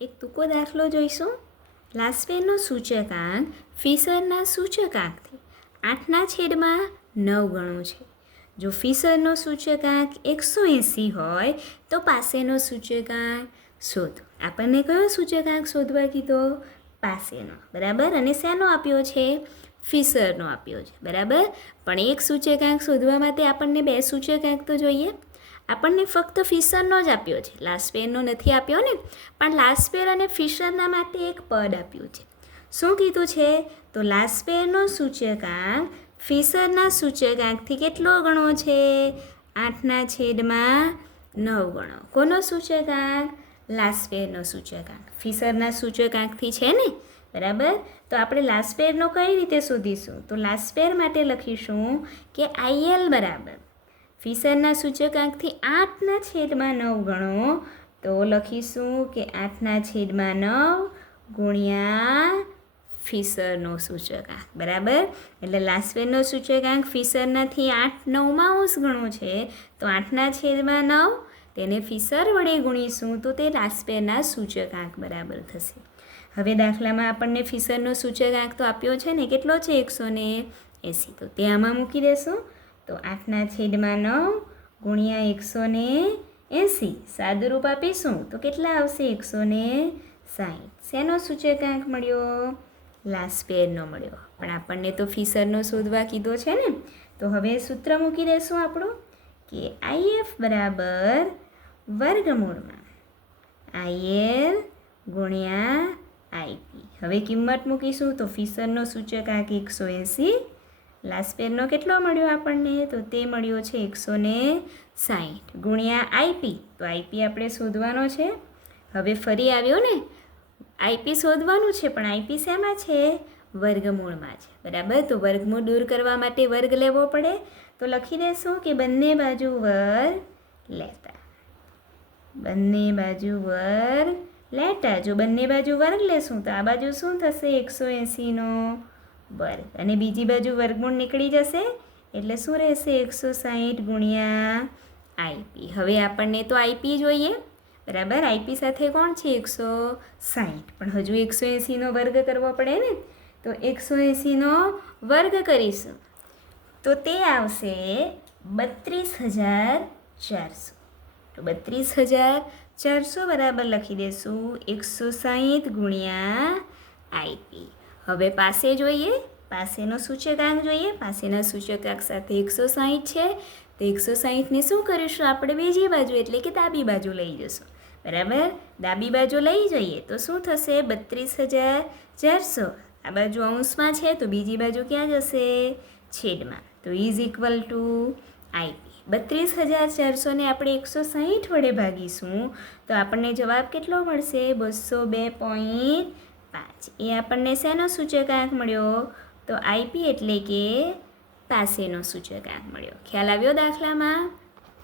એક ટૂંકો દાખલો જોઈશું. લાસ્પેરનો સૂચકાંક ફિશરના સૂચકાંકથી 8/9 ગણો છે. જો ફિશરનો સૂચકાંક 180 હોય તો પાસેનો સૂચકાંક શોધો. આપણને કયો સૂચકાંક શોધવા કીધો? પાસેનો, બરાબર. અને શેનો આપ્યો છે? ફિશરનો આપ્યો છે, બરાબર. પણ એક સૂચકાંક શોધવા માટે આપણને બે સૂચકાંક તો જોઈએ. આપણને ફક્ત ફિશરનો જ આપ્યો છે, લાસ્પેરનો નથી આપ્યો ને. પણ લાસ્પેર અને ફિશરના માટે એક પદ આપ્યું છે. શું કીધું છે? તો લાસ્પેરનો સૂચકાંક ફિશરના સૂચકાંકથી કેટલો ગણો છે? 8/9 ગણો. કોનો સૂચકાંક? લાસ્પેરનો સૂચકાંક. ફિશરના સૂચકાંકથી છે ને, બરાબર. તો આપણે લાસ્પેરનો કઈ રીતે શોધીશું? તો લાસ્પેર માટે લખીશું કે IL બરાબર ફિશરના સૂચકાંકથી 8/9 ગણો. તો લખીશું કે 8/9 ગુણ્યા ફિશરનો સૂચકાંક, બરાબર. એટલે લાસ્પેરનો સૂચકાંક ફિશરનાથી 8/9 ગણો છે. તો 8/9 તેને ફિશર વડે ગુણીશું તો તે લાસ્પેરના સૂચકાંક બરાબર થશે. હવે દાખલામાં આપણને ફિશરનો સૂચકાંક તો આપ્યો છે ને, કેટલો છે? 180. તો તે આમાં મૂકી દેશું. તો 8/9 ગુણ્યા 180 સાદુરૂપ આપીશું તો કેટલા આવશે? 160. શેનો સૂચકાંક મળ્યો? લાસ્પેરનો મળ્યો. પણ આપણને તો ફિશરનો શોધવા કીધો છે ને. તો હવે સૂત્ર મૂકી દેશું આપણું કે IF બરાબર વર્ગમૂળમાં IL ગુણ્યા IP. હવે કિંમત મૂકીશું તો ફિશરનો સૂચકાંક 180, લાસ્પેરનો કેટલો મળ્યો આપણને? તો તે મળ્યો છે 160 ગુણ્યા IP. તો IP આપણે શોધવાનો છે. હવે ફરી આવ્યો ને, IP શોધવાનું છે, પણ IP શેમાં છે? વર્ગમૂળમાં છે, બરાબર. તો વર્ગમૂળ દૂર કરવા માટે વર્ગ લેવો પડે. તો લખી દેશું કે બંને બાજુ વર્ગ લેતા. બંને બાજુ વર્ગ લેતા. જો બંને બાજુ વર્ગ લેશું તો આ બાજુ શું થશે? 180નો વર્ગ. અને બીજી બાજુ વર્ગમૂળ નીકળી જશે એટલે શું રહેશે? 160 ગુણ્યા IP. હવે આપણને તો IP જોઈએ, બરાબર. IP સાથે કોણ છે? 160. પણ હજુ 180નો વર્ગ કરવો પડે ને. તો 180નો વર્ગ કરીશું તો તે આવશે 32,400. તો 32,400 બરાબર લખી દેશું 160 ગુણ્યા IP. હવે પાસે જોઈએ, પાસેનો સૂચકાંક જોઈએ. પાસેના સૂચકાંક સાથે 160 છે. તો 160ને શું કરીશું આપણે? બીજી બાજુ એટલે કે ડાબી બાજુ લઈ જશું, બરાબર. ડાબી બાજુ લઈ જઈએ તો શું થશે? 32,400. આ બાજુ અંશમાં છે તો બીજી બાજુ ક્યાં જશે? છેદમાં. તો ઇઝ ઇક્વલ ટુ IP. 32,400ને આપણે 160 વડે ભાગીશું તો આપણને જવાબ કેટલો મળશે? 202.5. એ આપણને શેનો સૂચકાંક મળ્યો? તો IP એટલે કે પાસેનો સૂચકાંક મળ્યો. ખ્યાલ આવ્યો દાખલામાં?